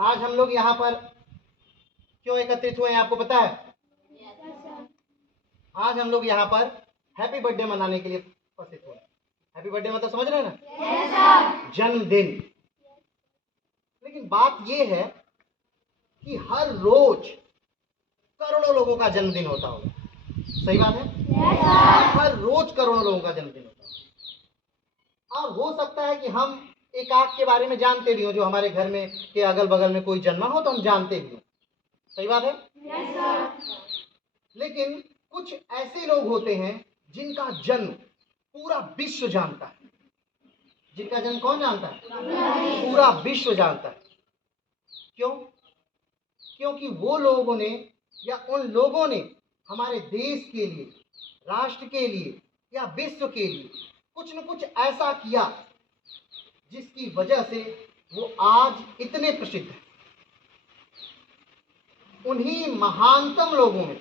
आज हम लोग यहाँ पर क्यों एकत्रित हुए हैं आपको पता है? आज हम लोग यहाँ पर हैप्पी बर्थडे मनाने के लिए उपस्थित हुए। हैप्पी बर्थडे मतलब समझ रहे हैं ना? जन्मदिन। लेकिन बात यह है कि हर रोज करोड़ों लोगों का जन्मदिन होता होगा। सही बात है? हर रोज करोड़ों लोगों का जन्मदिन होता है। और हो सकता है कि हम एक आध के बारे में जानते भी हो, जो हमारे घर में के अगल बगल में कोई जन्मा हो तो हम जानते भी हो। सही बात है? लेकिन कुछ ऐसे लोग होते हैं जिनका जन्म पूरा विश्व जानता है। जिनका जन्म कौन जानता है? पूरा विश्व जानता है। क्यों? क्योंकि वो लोगों ने या उन लोगों ने हमारे देश के लिए, राष्ट्र के लिए या विश्व के लिए कुछ न कुछ ऐसा किया जिसकी वजह से वो आज इतने प्रसिद्ध हैं। उन्हीं महानतम लोगों में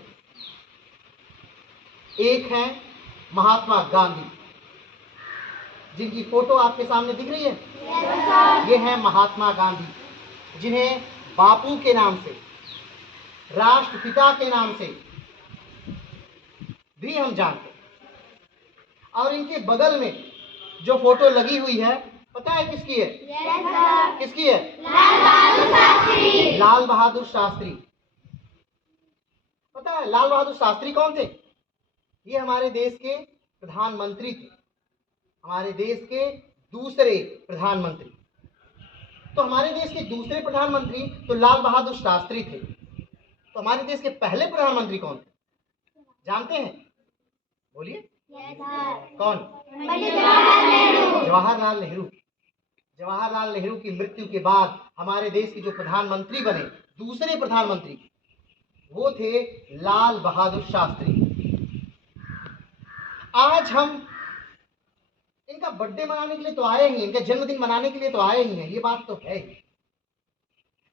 एक हैं महात्मा गांधी, जिनकी फोटो आपके सामने दिख रही है। ये हैं महात्मा गांधी, जिन्हें बापू के नाम से, राष्ट्रपिता के नाम से भी हम जानते हैं। और इनके बगल में जो फोटो लगी हुई है, पता है किसकी है? किसकी है? लाल बहादुर शास्त्री। पता है लाल बहादुर शास्त्री कौन थे? ये हमारे देश के प्रधानमंत्री थे, हमारे देश के दूसरे प्रधानमंत्री। तो हमारे देश के दूसरे प्रधानमंत्री तो लाल बहादुर शास्त्री थे। तो हमारे देश के पहले प्रधानमंत्री कौन थे जानते हैं? बोलिए। कौन? जवाहरलाल नेहरू। जवाहरलाल नेहरू की मृत्यु के बाद हमारे देश के जो प्रधानमंत्री बने, दूसरे प्रधानमंत्री, वो थे लाल बहादुर शास्त्री। आज हम इनका बर्थडे मनाने के लिए तो आए ही, इनका जन्मदिन मनाने के लिए तो आए ही हैं, ये बात तो है ही।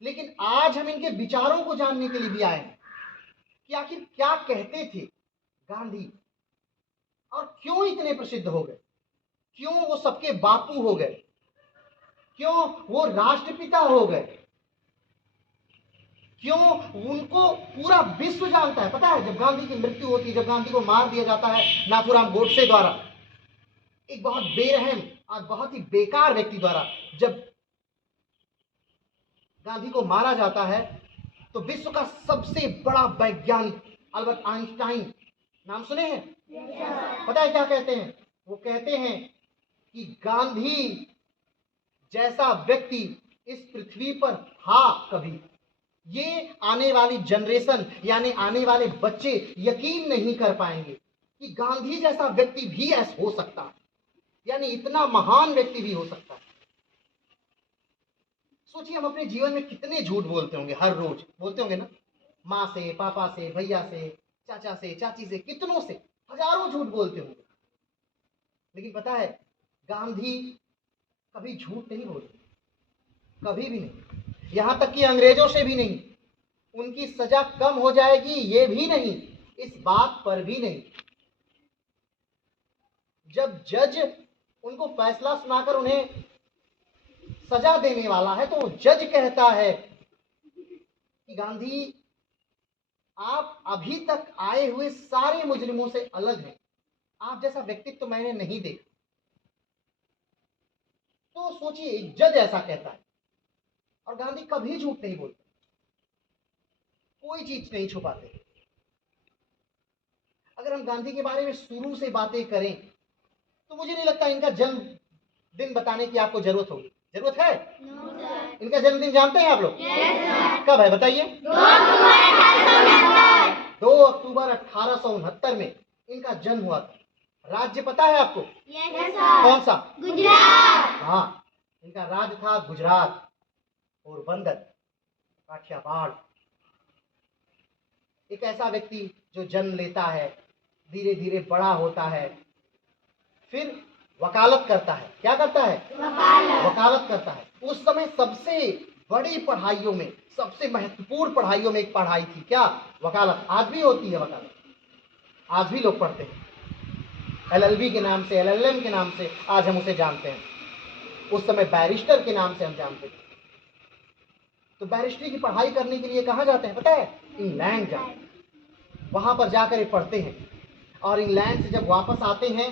लेकिन आज हम इनके विचारों को जानने के लिए भी आए हैं कि आखिर क्या कहते थे गांधी और क्यों इतने प्रसिद्ध हो गए, क्यों वो सबके बापू हो गए, क्यों वो राष्ट्रपिता हो गए, क्यों उनको पूरा विश्व जानता है। पता है जब गांधी की मृत्यु होती है, जब गांधी को मार दिया जाता है नाथूराम गोडसे द्वारा, एक बहुत बेरहम और बहुत ही बेकार व्यक्ति द्वारा जब गांधी को मारा जाता है, तो विश्व का सबसे बड़ा वैज्ञानिक अल्बर्ट आइंस्टाइन, नाम सुने हैं? पता है क्या कहते हैं? वो कहते हैं कि गांधी जैसा व्यक्ति इस पृथ्वी पर था कभी, ये आने वाली जनरेशन यानी आने वाले बच्चे यकीन नहीं कर पाएंगे कि गांधी जैसा व्यक्ति भी ऐसा हो सकता है, यानी इतना महान व्यक्ति भी हो सकता है। सोचिए हम अपने जीवन में कितने झूठ बोलते होंगे, हर रोज बोलते होंगे ना, माँ से, पापा से, भैया से, चाचा से, चाची से, कितनों से, हजारों झूठ बोलते होंगे। लेकिन पता है गांधी कभी झूठ नहीं बोलते, कभी भी नहीं, यहां तक कि अंग्रेजों से भी नहीं। उनकी सजा कम हो जाएगी ये भी नहीं, इस बात पर भी नहीं। जब जज उनको फैसला सुनाकर उन्हें सजा देने वाला है, तो वो जज कहता है कि गांधी आप अभी तक आए हुए सारे मुजरिमों से अलग हैं, आप जैसा व्यक्तित्व तो मैंने नहीं देखा। तो सोचिए एक जज ऐसा कहता है और गांधी कभी झूठ नहीं बोलते, कोई चीज नहीं छुपाते। अगर हम गांधी के बारे में शुरू से बातें करें तो मुझे नहीं लगता इनका जन्मदिन बताने की आपको जरूरत होगी। जरूरत है? इनका जन्मदिन जानते हैं आप लोग? कब है बताइए? 2 अक्टूबर 1869 में इनका जन्म हुआ था। राज्य पता है आपको? कौन सा? गुजरात। हाँ, इनका राज्य था गुजरात, पोरबंदर, काठियावाड़। एक ऐसा व्यक्ति जो जन्म लेता है, धीरे धीरे बड़ा होता है, फिर वकालत करता है। क्या करता है? वकालत करता है। उस समय सबसे बड़ी पढ़ाइयों में, सबसे महत्वपूर्ण पढ़ाइयों में एक पढ़ाई थी, क्या? वकालत। आज भी होती है वकालत, आज भी लोग पढ़ते हैं LLB के नाम से, LLM के नाम से आज हम उसे जानते हैं। उस समय बैरिस्टर के नाम से हम जानते थे। तो बैरिस्ट्री की पढ़ाई करने के लिए कहाँ जाते हैं पता है? इंग्लैंड जाते हैं। वहां पर जाकर ये पढ़ते हैं और इंग्लैंड से जब वापस आते हैं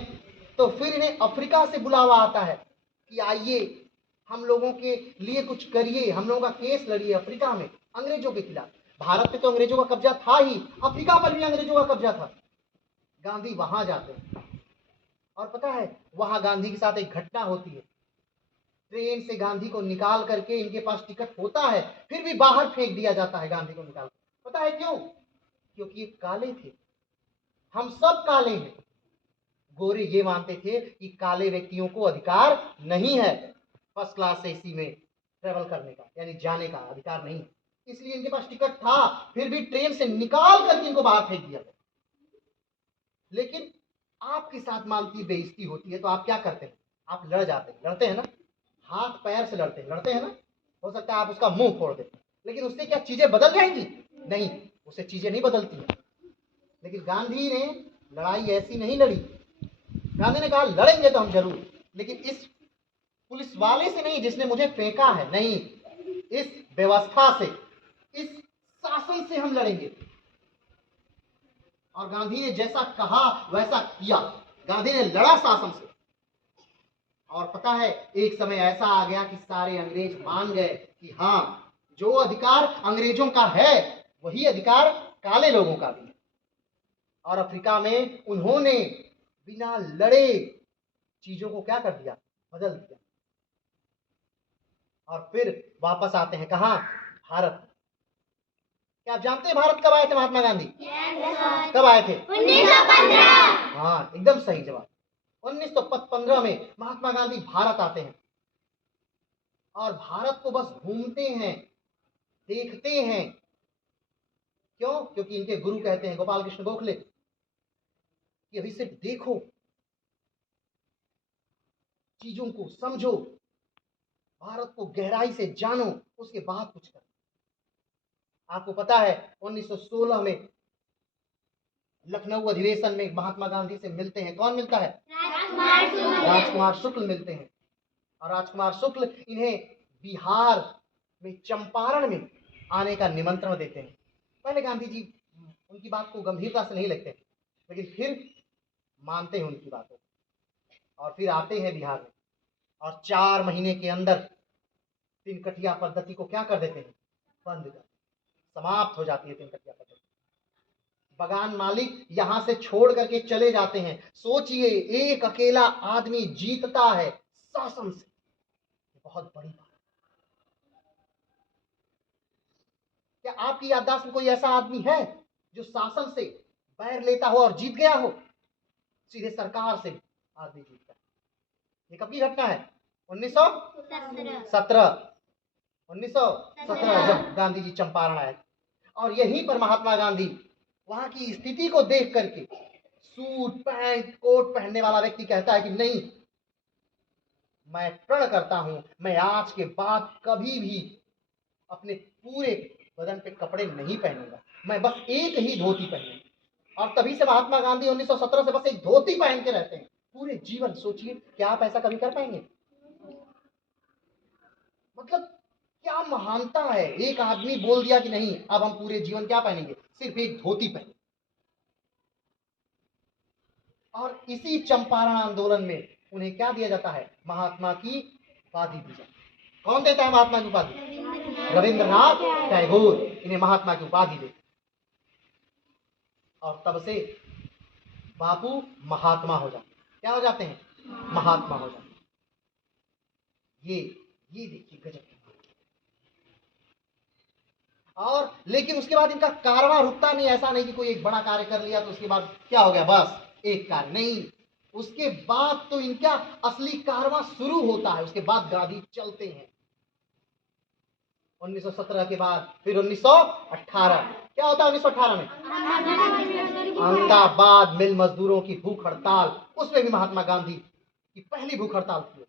तो फिर इन्हें अफ्रीका से बुलावा आता है कि आइए हम लोगों के लिए कुछ करिए, हम लोगों का केस लड़िए अफ्रीका में अंग्रेजों के खिलाफ। भारत पे तो अंग्रेजों का कब्जा था ही, अफ्रीका पर भी अंग्रेजों का कब्जा था। गांधी वहां जाते हैं और पता है वहां गांधी के साथ एक घटना होती है। ट्रेन से गांधी को निकाल करके, इनके पास टिकट होता है फिर भी बाहर फेंक दिया जाता है गांधी को निकाल कर। पता है क्यों? क्योंकि ये काले थे, हम सब काले हैं। गोरे ये मानते थे कि काले व्यक्तियों को अधिकार नहीं है फर्स्ट क्लास से इसी में ट्रेवल करने का, यानी जाने का अधिकार नहीं, इसलिए इनके पास टिकट था फिर भी ट्रेन से निकाल करके इनको बाहर फेंक दिया गया। लेकिन आपके साथ मानती बेइज्जती होती है तो आप क्या करते हैं? आप लड़ जाते हैं, लड़ते हैं ना, हाथ पैर से लड़ते हैं ना। हो सकता है आप उसका मुंह फोड़ दें, लेकिन उससे क्या चीजें बदल जाएंगी? नहीं, उससे चीजें नहीं बदलती हैं। लेकिन गांधी ने लड़ाई ऐसी नहीं लड़ी। गांधी ने कहा लड़ेंगे तो हम जरूर, लेकिन इस पुलिस वाले से नहीं जिसने मुझे फेंका है, नहीं, इस व्यवस्था से, इस शासन से हम लड़ेंगे। और गांधी ने जैसा कहा वैसा किया। गांधी ने लड़ा शासन से। और पता है एक समय ऐसा आ गया कि सारे अंग्रेज मान गए कि हाँ, जो अधिकार अंग्रेजों का है वही अधिकार काले लोगों का भी है। और अफ्रीका में उन्होंने बिना लड़े चीजों को क्या कर दिया? बदल दिया। और फिर वापस आते हैं कहां? भारत। क्या आप जानते हैं भारत कब आए थे महात्मा गांधी? कब आए थे? 1915। हाँ, एकदम सही जवाब। 1915 में महात्मा गांधी भारत आते हैं और भारत को बस घूमते हैं, देखते हैं। क्यों? क्योंकि इनके गुरु कहते हैं, गोपाल कृष्ण गोखले, कि अभी सिर्फ देखो, चीजों को समझो, भारत को गहराई से जानो, उसके बाद कुछ करो। आपको पता है 1916 में लखनऊ अधिवेशन में महात्मा गांधी से मिलते हैं। कौन मिलता है? राजकुमार शुक्ल मिलते हैं। और राजकुमार शुक्ल इन्हें बिहार में चंपारण में आने का निमंत्रण देते हैं। पहले गांधी जी उनकी बात को गंभीरता से नहीं लेते, लेकिन फिर मानते हैं उनकी बातों और फिर आते हैं बिहार में। और 4 महीने के अंदर तिनकठिया पद्धति को क्या कर देते हैं? बंद कर, समाप्त हो जाती है तिनकठिया पद्धति। बगान मालिक यहां से छोड़ करके चले जाते हैं। सोचिए, एक अकेला आदमी जीतता है शासन से, बहुत बड़ी बात। क्या आपकी याददाश्त में कोई ऐसा आदमी है जो शासन से बैर लेता हो और जीत गया हो? सीधे सरकार से आदमी जीतता है। ये कब की घटना है? 1917। 1917 जब गांधी जी चंपारण आए। और यहीं पर महात्मा गांधी वहां की स्थिति को देख करके, सूट पैंट कोट पहनने वाला व्यक्ति कहता है कि नहीं, मैं प्रण करता हूं, मैं आज के बाद कभी भी अपने पूरे बदन पे कपड़े नहीं पहनूंगा, मैं बस एक ही धोती पहनूंगा। और तभी से महात्मा गांधी 1917 से बस एक धोती पहन के रहते हैं पूरे जीवन। सोचिए, क्या आप ऐसा कभी कर पाएंगे? मतलब क्या महानता है। एक आदमी बोल दिया कि नहीं, अब हम पूरे जीवन क्या पहनेंगे? सिर्फ एक धोती पहने। और इसी चंपारण आंदोलन में उन्हें क्या दिया जाता है? महात्मा की उपाधि दी जाती है। कौन देता है महात्मा की उपाधि? रविंद्रनाथ टैगोर इन्हें महात्मा की उपाधि देते। और तब से बापू महात्मा हो जाते। क्या हो जाते हैं? महात्मा हो जाते। ये देखिए गजब की बात। और लेकिन उसके बाद इनका कारवां रुकता नहीं। ऐसा नहीं कि कोई एक बड़ा कार्य कर लिया तो उसके बाद क्या हो गया, बस एक कार्य नहीं, उसके बाद तो इनका असली कारवां शुरू होता है। उसके बाद गांधी चलते हैं 1917 के बाद। फिर 1918 क्या होता है? 1918 में अहमदाबाद मिल मजदूरों की भूख हड़ताल। उसमें भी महात्मा गांधी की पहली भूख हड़ताल थी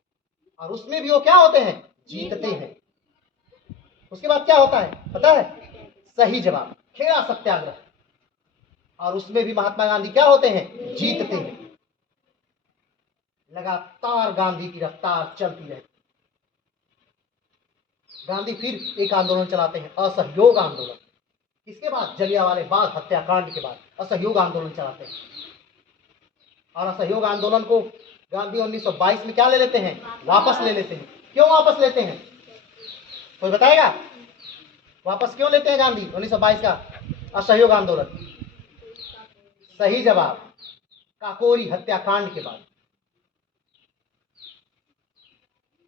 और उसमें भी वो क्या होते हैं? जीतते हैं। उसके बाद क्या होता है पता है? सही जवाब, खेड़ा सत्याग्रह। और उसमें भी महात्मा गांधी क्या होते हैं? जीतते हैं। लगातार गांधी की रफ्तार चलती रहती। गांधी फिर एक आंदोलन चलाते हैं, असहयोग आंदोलन। किसके बाद? जलियांवाला बाग हत्याकांड के बाद असहयोग आंदोलन चलाते हैं। और असहयोग आंदोलन को गांधी 1922 में क्या ले लेते हैं? वापस ले लेते हैं। क्यों वापस लेते हैं? कोई बताएगा? वापस क्यों लेते हैं गांधी 1922 का असहयोग आंदोलन? सही जवाब, काकोरी हत्याकांड के बाद।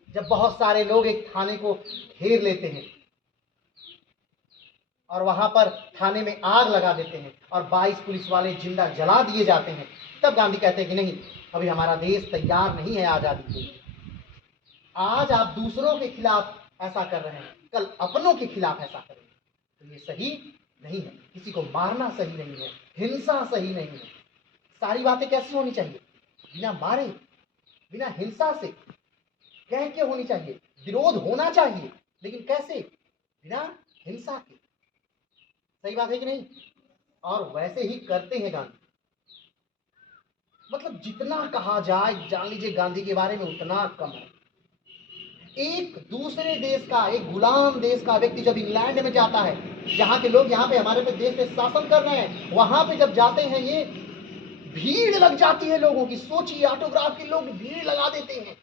जब बहुत सारे लोग एक थाने को घेर लेते हैं और वहां पर थाने में आग लगा देते हैं और 22 पुलिस वाले जिंदा जला दिए जाते हैं, तब गांधी कहते हैं कि नहीं, अभी हमारा देश तैयार नहीं है आजादी के लिए। आज आप दूसरों के खिलाफ ऐसा कर रहे हैं, कल अपनों के खिलाफ ऐसा करेंगे, तो ये सही नहीं है। किसी को मारना सही नहीं है, हिंसा सही नहीं है। सारी बातें कैसी होनी चाहिए? बिना मारे, बिना हिंसा से कह के होनी चाहिए। विरोध होना चाहिए, लेकिन कैसे? बिना हिंसा के। सही बात है कि नहीं? और वैसे ही करते हैं गांधी। मतलब जितना कहा जाए, जान लीजिए गांधी के बारे में, उतना कम है। एक दूसरे देश का, एक गुलाम देश का व्यक्ति जब इंग्लैंड में जाता है, जहां के लोग यहाँ पे हमारे पे देश पे शासन कर रहे हैं, वहां पे जब जाते हैं, ये भीड़ लग जाती है लोगों की। सोचिए, ऑटोग्राफ के लोग भीड़ लगा देते हैं,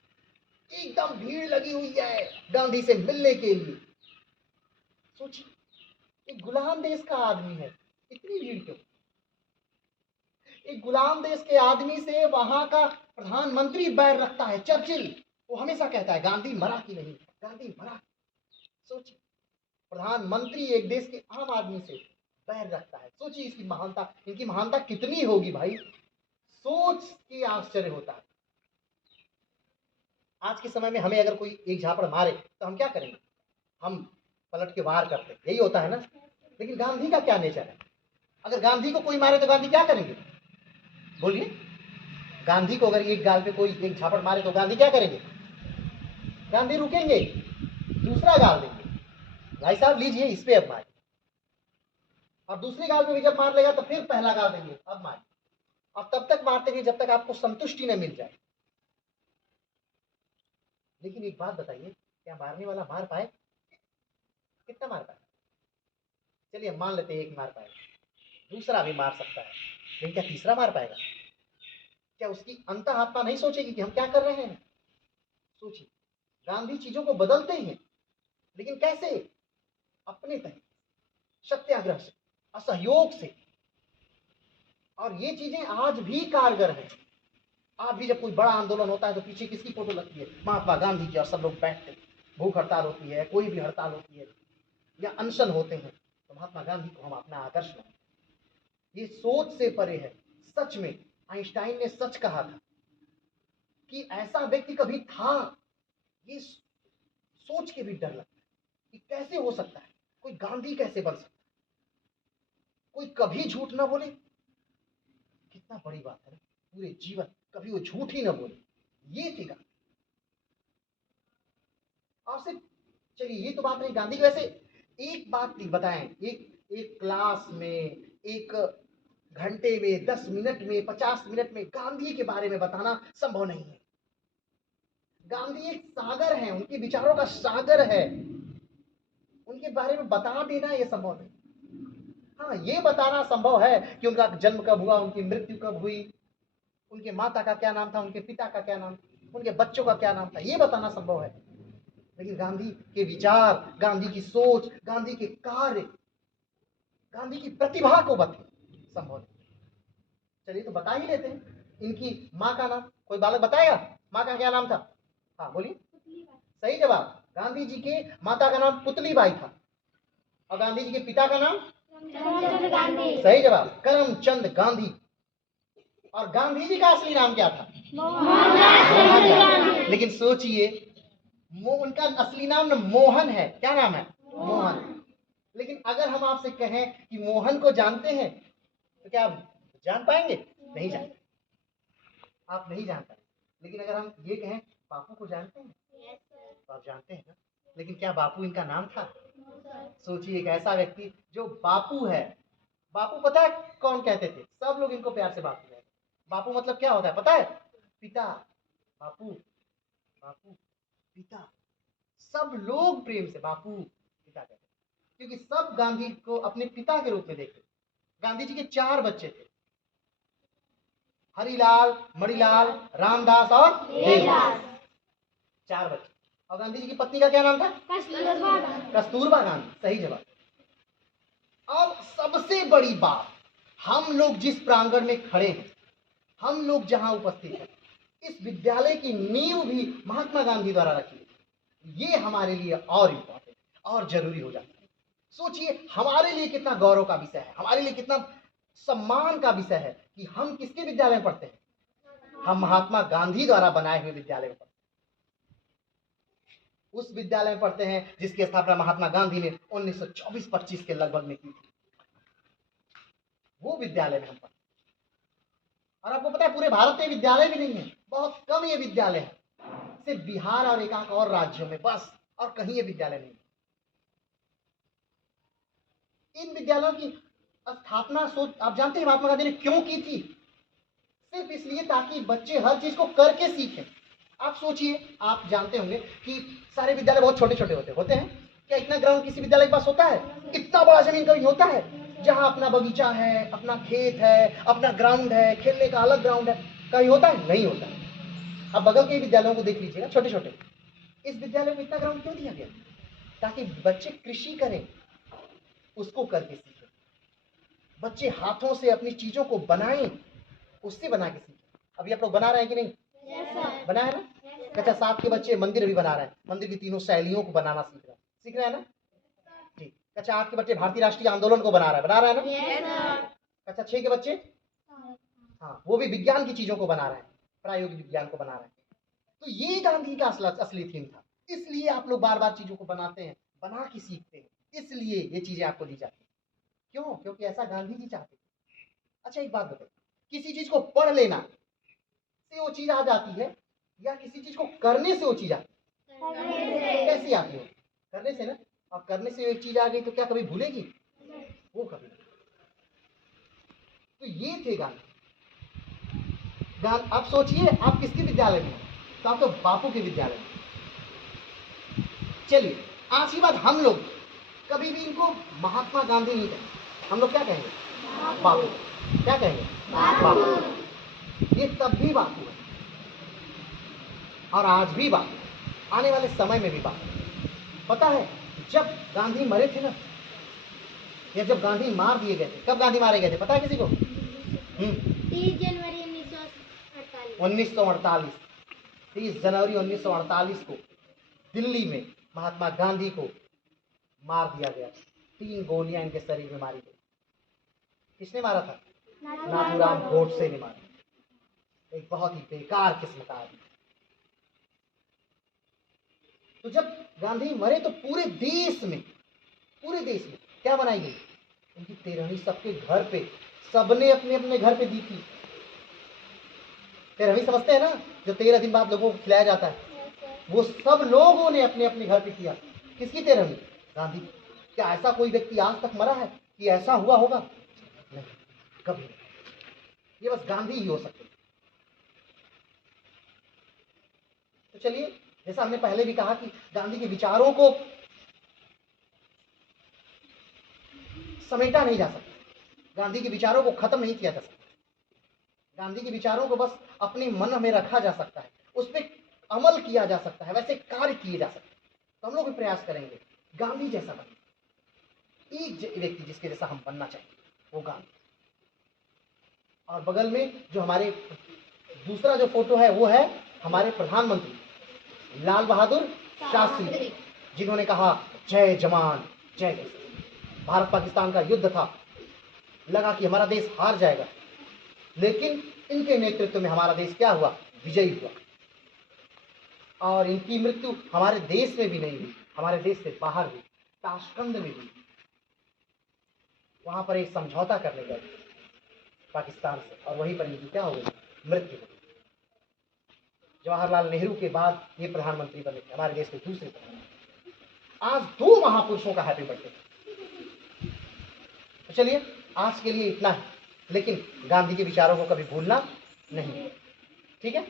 एकदम भीड़ लगी हुई है गांधी से मिलने के लिए। सोचिए, एक गुलाम देश का आदमी है, इतनी भीड़ क्यों? एक गुलाम देश के आदमी से वहां का प्रधानमंत्री बैर रखता है, चर्चिल। वो हमेशा कहता है गांधी मरा कि नहीं, गांधी मरा। सोचिए, प्रधानमंत्री एक देश के आम आदमी से बैर रखता है। सोचिए इसकी महानता, इनकी महानता कितनी होगी भाई, सोच के आश्चर्य होता है। आज के समय में हमें अगर कोई एक झापड़ मारे तो हम क्या करेंगे? हम पलट के वार करते हैं, यही होता है ना। लेकिन गांधी का क्या नेचर है? अगर गांधी को कोई मारे तो गांधी क्या करेंगे? बोलिए, गांधी को अगर एक गाल पे कोई एक झापड़ मारे तो गांधी क्या करेंगे? गांधी रुकेंगे, दूसरा गाल देंगे, भाई साहब लीजिए इस पे अब मारे। और दूसरी गाल पे भी जब मार लेगा तो फिर पहला गाल देंगे, अब मारे। और तब तक मारते रहिए जब तक आपको संतुष्टि न मिल जाए। लेकिन एक बात बताइए, क्या मारने वाला मार पाए? कितना मार पाए? चलिए मान लेते हैं एक मार पाएगा, दूसरा भी मार सकता है, लेकिन क्या तीसरा मार पाएगा? क्या उसकी अंतःआत्मा नहीं सोचेगी कि हम क्या कर रहे हैं? सोचिए, गांधी चीजों को बदलते हैं, लेकिन कैसे? अपने तरीके, सत्याग्रह से, असहयोग से। और ये चीजें आज भी कारगर हैं। आज भी जब कोई बड़ा आंदोलन होता है तो पीछे किसकी फोटो लगती है? महात्मा गांधी की, और सब लोग बैठते हैं। भूख हड़ताल होती है, कोई भी हड़ताल होती है या अनशन होते हैं, तो महात्मा गांधी को हम अपना आदर्श मानते हैं। ये सोच से परे है। सच में आइंस्टाइन ने सच कहा था कि ऐसा व्यक्ति कभी था। ये सोच के भी डर लगता है कि कैसे हो सकता है, कोई गांधी कैसे बन सकता है, कोई कभी झूठ ना बोले। कितना बड़ी बात है, पूरे जीवन कभी वो झूठ ही ना बोले, ये थी गांधी। और सिर्फ, चलिए ये तो बात नहीं गांधी की। वैसे एक बात बताएं, एक क्लास में, एक घंटे में, 10 मिनट में, 50 मिनट में गांधी के बारे में बताना संभव नहीं है। गांधी एक सागर है, उनके विचारों का सागर है। उनके बारे में बता देना ये संभव नहीं। हाँ, ये बताना संभव है कि उनका जन्म कब हुआ, उनकी मृत्यु कब हुई, उनके माता का क्या नाम था, उनके पिता का क्या नाम, उनके बच्चों का क्या नाम था, ये बताना संभव है। लेकिन गांधी के विचार, गांधी की सोच, गांधी के कार्य, गांधी की प्रतिभा को बता संभव नहीं। चलिए तो बता ही लेते हैं। इनकी माँ का नाम कोई बालक बताएगा? माँ का क्या नाम था? हाँ बोलिए। सही जवाब, गांधी जी के माता का नाम पुतलीबाई था। और गांधी जी के पिता का नाम? गांधी। सही जवाब, करमचंद गांधी। और गांधी जी का असली नाम क्या था? मोहन गांधी। लेकिन सोचिए, उनका असली नाम मोहन है। क्या नाम है? मोहन। लेकिन अगर हम आपसे कहें कि मोहन को जानते हैं, तो क्या आप जान पाएंगे? नहीं जान, आप नहीं जान पाएंगे। लेकिन अगर हम ये कहें बापू को जानते हैं, तो आप जानते हैं ना। लेकिन क्या बापू इनका नाम था? सोचिए, एक ऐसा व्यक्ति जो बापू है। बापू पता है कौन कहते थे? सब लोग इनको प्यार से बापू कहते हैं। बापू मतलब क्या होता है पता है? पिता। बापू, बापू, पिता, सब लोग प्रेम से बापू पिता कहते हैं, क्योंकि सब गांधी को अपने पिता के रूप में देखते। गांधी जी के 4 बच्चे थे, हरिलाल, मणिलाल, रामदास और देवदास। 4 बच्चे। और गांधी जी की पत्नी का क्या नाम था? कस्तूरबा गांधी। सही जवाब। और सबसे बड़ी बात, हम लोग जिस प्रांगण में खड़े हैं, हम लोग जहां उपस्थित हैं, इस विद्यालय की नींव भी महात्मा गांधी द्वारा रखी है। ये हमारे लिए और इम्पोर्टेंट और जरूरी हो जाता है। सोचिए हमारे लिए कितना गौरव का विषय है, हमारे लिए कितना सम्मान का विषय है कि हम किसके विद्यालय में पढ़ते हैं? हम महात्मा गांधी द्वारा बनाए हुए विद्यालय में पढ़ते हैं। उस विद्यालय में पढ़ते हैं जिसकी स्थापना महात्मा गांधी ने 1924-25 के लगभग में की थी। वो विद्यालय में हम पढ़ते हैं। और आपको पता है पूरे भारत में विद्यालय भी नहीं है, बहुत कम ये विद्यालय है, सिर्फ बिहार और एकाक और राज्यों में बस, और कहीं ये विद्यालय नहीं है। इन विद्यालयों की स्थापना सोच आप जानते हैं महात्मा गांधी ने क्यों की थी? सिर्फ इसलिए ताकि बच्चे हर चीज को करके सीखें। आप सोचिए, आप जानते होंगे कि सारे विद्यालय बहुत छोटे छोटे होते हैं। क्या इतना ग्राउंड किसी विद्यालय के पास होता है? इतना बड़ा जमीन कभी होता है जहां अपना बगीचा है, अपना खेत है, अपना ग्राउंड है, खेलने का अलग ग्राउंड है? कहीं होता है? नहीं होता है। अब बगल के विद्यालयों को देख लीजिएगा, छोटे छोटे। इस विद्यालय को इतना ग्राउंड क्यों दिया गया? ताकि बच्चे कृषि करें, उसको करके सीखें। बच्चे हाथों से अपनी चीजों को बनाएं, उससे बना के सीखें। अभी आप लोग बना रहे हैं कि नहीं? बनाया ना? कक्षा 7 के बच्चे मंदिर भी बना रहे हैं, मंदिर की तीनों शैलियों को बनाना सीख रहे हैं ना? ठीक। कक्षा 8 के बच्चे भारतीय राष्ट्रीय आंदोलन को बना रहे हैं ना? कक्षा 6 के बच्चे हाँ वो भी विज्ञान की चीजों को बना रहे हैं, प्रायोगिक विज्ञान को बना रहे हैं। तो ये गांधी का असली थीम था। इसलिए आप लोग बार बार चीजों को बनाते हैं, बना के सीखते हैं, इसलिए ये चीजें आपको दी जाती है। क्यों? क्योंकि ऐसा गांधी जी चाहते थे। अच्छा एक बात बताइए, किसी चीज को पढ़ लेना से वो चीज आ जाती है या किसी चीज को करने से वो चीज आती है? कैसी आती है? करने से ना। और करने से एक चीज आ गई तो क्या कभी भूलेगी? वो कभी। तो ये थे गांधी। आप सोचिए आप किसके विद्यालय में? तो आप तो बापू के विद्यालय में। चलिए आज की बात, हम लोग कभी भी इनको महात्मा गांधी नहीं कहेंगे, हम लोग क्या कहेंगे? बापू। क्या कहेंगे? बापू। ये तब भी बापू है और आज भी बापू, आने वाले समय में भी बापू। पता है जब गांधी मरे थे ना, या जब गांधी मार दिए गए थे, कब गांधी मारे गए थे पता है किसी को? 30 जनवरी 1948। 30 जनवरी 1948 को दिल्ली में महात्मा गांधी को मार दिया गया। 3 गोलियां इनके शरीर में मारी गई। किसने मारा था? नाथूराम गोडसे ने मारा। एक बहुत ही बेकार किस्म का आदमी। तो जब गांधी मरे तो पूरे देश में क्या बनाई गई? उनकी तेरहवीं सबके घर पे, सबने अपने अपने घर पे दी थी। तेरहवीं समझते हैं ना, जो 13 दिन बाद लोगों को खिलाया जाता है, वो सब लोगों ने अपने अपने घर पे किया। किसकी तेरहवीं? गांधी। क्या ऐसा कोई व्यक्ति आज तक मरा है कि ऐसा हुआ होगा? नहीं, कभी नहीं। ये बस गांधी ही हो सकते। तो चलिए, जैसा हमने पहले भी कहा कि गांधी के विचारों को समेटा नहीं जा सकता, गांधी के विचारों को खत्म नहीं किया जा सकता। गांधी के विचारों को बस अपने मन में रखा जा सकता है, उस पर अमल किया जा सकता है, वैसे कार्य किए जा सकते हैं। तो हम लोग भी प्रयास करेंगे गांधी जैसा बनने। एक व्यक्ति जिसके जैसा हम बनना चाहिए वो गांधी। और बगल में जो हमारे दूसरा जो फोटो है वो है हमारे प्रधानमंत्री लाल बहादुर शास्त्री, जिन्होंने कहा जय जवान जय किसान। भारत पाकिस्तान का युद्ध था, लगा कि हमारा देश हार जाएगा, लेकिन इनके नेतृत्व में हमारा देश क्या हुआ? विजयी हुआ। और इनकी मृत्यु हमारे देश में भी नहीं हुई, हमारे देश से बाहर हुई, ताशकंद में हुई। वहां पर एक समझौता करने गए पाकिस्तान से, और वहीं पर इनकी क्या हो गई? मृत्यु हो गई। जवाहरलाल नेहरू के बाद ये प्रधानमंत्री बने, हमारे देश के दूसरे प्रधानमंत्री। आज 2 महापुरुषों का हैप्पी बर्थडे। तो चलिए आज के लिए इतना ही, लेकिन गांधी के विचारों को कभी भूलना नहीं, ठीक है?